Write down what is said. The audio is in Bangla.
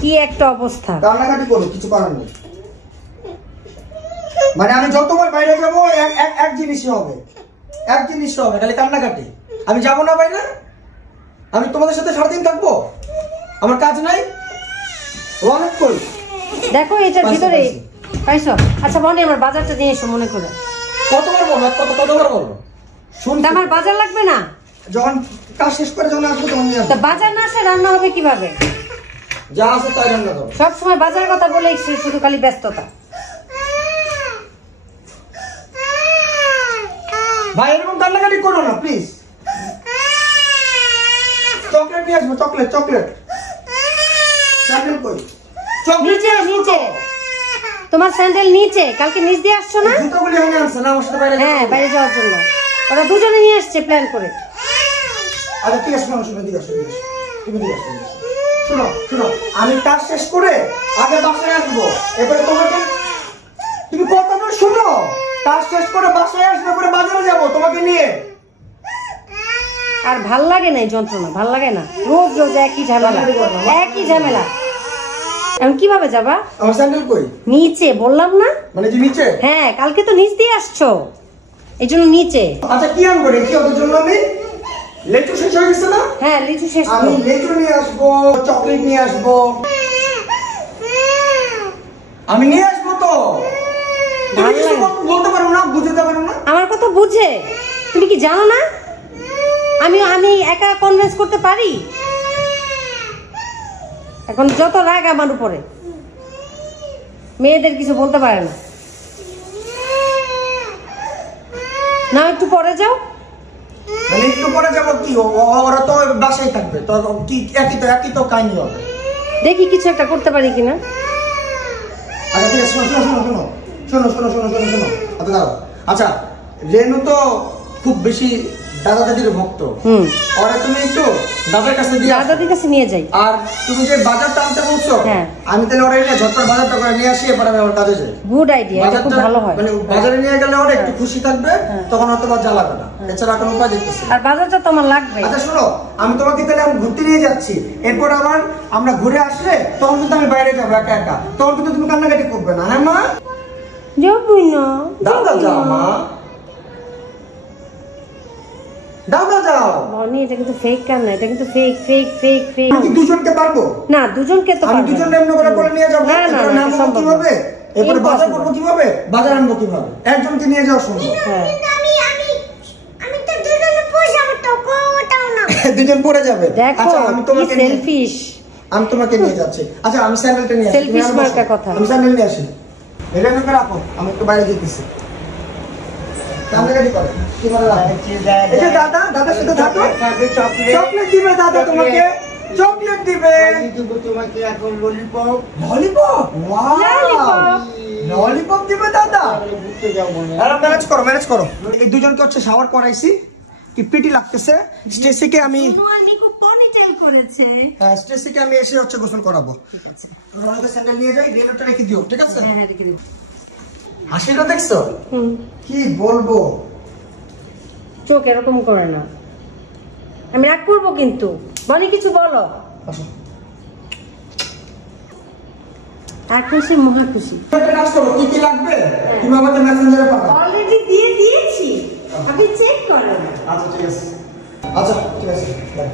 কি একটা অবস্থা। কান্নাকাটি করো, কিছু করার নেই। মানে আমি যতবার বাইরে যাব এক জিনিসই হবে, এক জিনিস হবে, খালি কান্নাকাটি। আমি যাবো না বাইরে, আমি তোমাদের সাথে সারাদিন থাকবো, আমার কাজ নাই। অনেক করি দেখো এটার ভিতরে পাইছো। আচ্ছা বনি আমার বাজারটা দিয়ে এসো মনে করে। কতবার বলবো, কতবার বলবো? শুনতে আমার বাজার লাগবে না? যখন কাজ শেষ করে যখন আসবো তখন নিয়ে আসবো। বাজার না আসলে রান্না হবে কিভাবে? যা আছে তাই রান্না করো। সবসময় বাজারের কথা বলে শুধু খালি ব্যস্ততা। ভাই এরকম কান্নাকাটি করো না প্লিজ। চকলেট নিয়ে আসবো, চকলেট চকলেট। স্যান্ডেল কই? নিচে নিচে তোমার স্যান্ডেল নিচে। কালকে নিচ দিয়ে আসছো না? জুতোগুলি এনে আনছে না আমার সাথে বাইরে? হ্যাঁ বাইরে যাওয়ার জন্য ওরা দুজনে নিয়ে আসছে প্ল্যান করে। আচ্ছা ঠিক আছে, শোনো দিকে আসো, তুমি দিকে আসো। শোনো শোনো, আমি কাজ শেষ করে আগে বাসায় আসবো, এবারে তোমাকে তুমি কথাটা শোনো। কাজ শেষ করে বাসায় আসবো, পরে বাজারে যাবো তোমাকে নিয়ে। আর ভাল লাগে না এই যন্ত্রণা, ভাল লাগে না। রোজ রোজ একই ঝামেলা, একই ঝামেলা। এখন কিভাবে যাবা? আমার স্যান্ডেল কই? নিচে বললাম না? মানে যে নিচে? হ্যাঁ কালকে তো নিচ দিয়ে আসছো, এই জন্য নিচে। আচ্ছা কি আনবো রেখি ওদের জন্য? আমি লেচু শেষ হয়ে গেছে না? হ্যাঁ লিচু শেষ। আমি লেচু নিয়ে আসবো, চকলেট নিয়ে আসবো, আমি নিয়ে আসবো। তো তুমি কিছু বলতে পারো না, বুঝতে পারো না? আমার কথা বুঝে তুমি কি জানো না আমি একা কনভিন্স করতে পারি? এখন যত রাগ আমার উপরে, মেয়েদের কিছু বলতে পারে না। না একটু পরে যাও। মানে একটু পরে যাবো কি? ওরা তো বাসায় থাকবে, তো কি একই তো কাহিনী হবে। দেখি কিছু একটা করতে পারি কিনা। আচ্ছা ঠিক আছে, শোনো। আচ্ছা দাঁড়াও। আচ্ছা রেনু তো খুব বেশি দাদা দাদির ভক্ত। ওরা তুমি একটু দাদার কাছে দিয়ে দাদাদের কাছে নিয়ে যাই। আর তুমি যে বাজারটা আনতে বলছো, হ্যাঁ আমি তাহলে ওরা নিয়ে ঝটপট বাজারটা করে নিয়ে আসি, এরপর আমি আমার কাজে যাই। গুড আইডিয়া, এটা খুব ভালো হয়। মানে বাজারে নিয়ে গেলে ওরা একটু খুশি থাকবে, তখন হয়তো লজ্জা লাগবে না। এছাড়া কোনো উপায় দেখতেছি। আর বাজারটা তো আমার লাগবে। আচ্ছা শোনো, আমি তোমাকে তাহলে আমি ঘুরতে নিয়ে যাচ্ছি, এরপর আবার আমরা ঘুরে আসলে তখন কিন্তু আমি বাইরে যাবো একা একা, তখন কিন্তু তুমি কান্নাকাটি করবে না। হ্যাঁ মা? যাবই না। দাদা যাও মা, দাদা যাও। বনি এটা কিন্তু ফেক কান্না, এটা কিন্তু ফেক ফেক ফেক ফেক। আমি কি দুজনকে পারবো? না দুজনকে তো আমি দুজন এমনি করে নিয়ে যাবো। না না না সম্ভব কিভাবে? এরপরে বাজার করবো কিভাবে? বাজার আনবো কিভাবে? একজনকে নিয়ে যাওয়া সম্ভব? হ্যাঁ আমি তো দুজনে পয়সা তো কোটাও না। দুজন পড়ে যাবে। দেখো আমি তোমাকে সেলফিশ। আমি তোমাকে নিয়ে যাচ্ছি। আচ্ছা আমি স্যান্ডেলটা নিয়ে আসি। সেলফিশ মার্কা কথা। আমি স্যান্ডেল নিয়ে আসি। এটা নিয়ে রাখো, আমি একটু বাইরে যেতেছি। কান্নাকাটি করে কি করে রাখো? এই যে দাদার সাথে থাকো। চকলেট দিবে দাদা তোমাকে, চকলেট দিবে। তোমাকে এখন ললিপপ। ললিপপ? ওয়াও, ললিপপ দিবে দাদা। ঘুরতে যাবো না। আর ম্যানেজ করো। এই দুজনকে হচ্ছে শাওয়ার করাইছি, কি পিটি লাগতেছে। স্টেসিকে আমি পনিটেল করেছে। হ্যাঁ স্টেসিকে আমি এসে হচ্ছে গোসল করাবো। ঠিক আছে আমাকে স্যান্ডেল নিয়ে যাই, রেলটা রেখে দিও। ঠিক আছে? হ্যাঁ রেখে দিও। হাসিটা দেখছো? কি বলবো, চোখ এরকম করে না। আমি রাগ করবো কিন্তু। বনি কিছু বলো। এখন সে মহা খুশি। একটা কাজ করো, কি লাগবে তুমি আমাকে মেসেঞ্জারে পাঠাও। অলরেডি দিয়ে দিয়েছি, আপনি চেক করেন। আচ্ছা ঠিক আছে, বাই।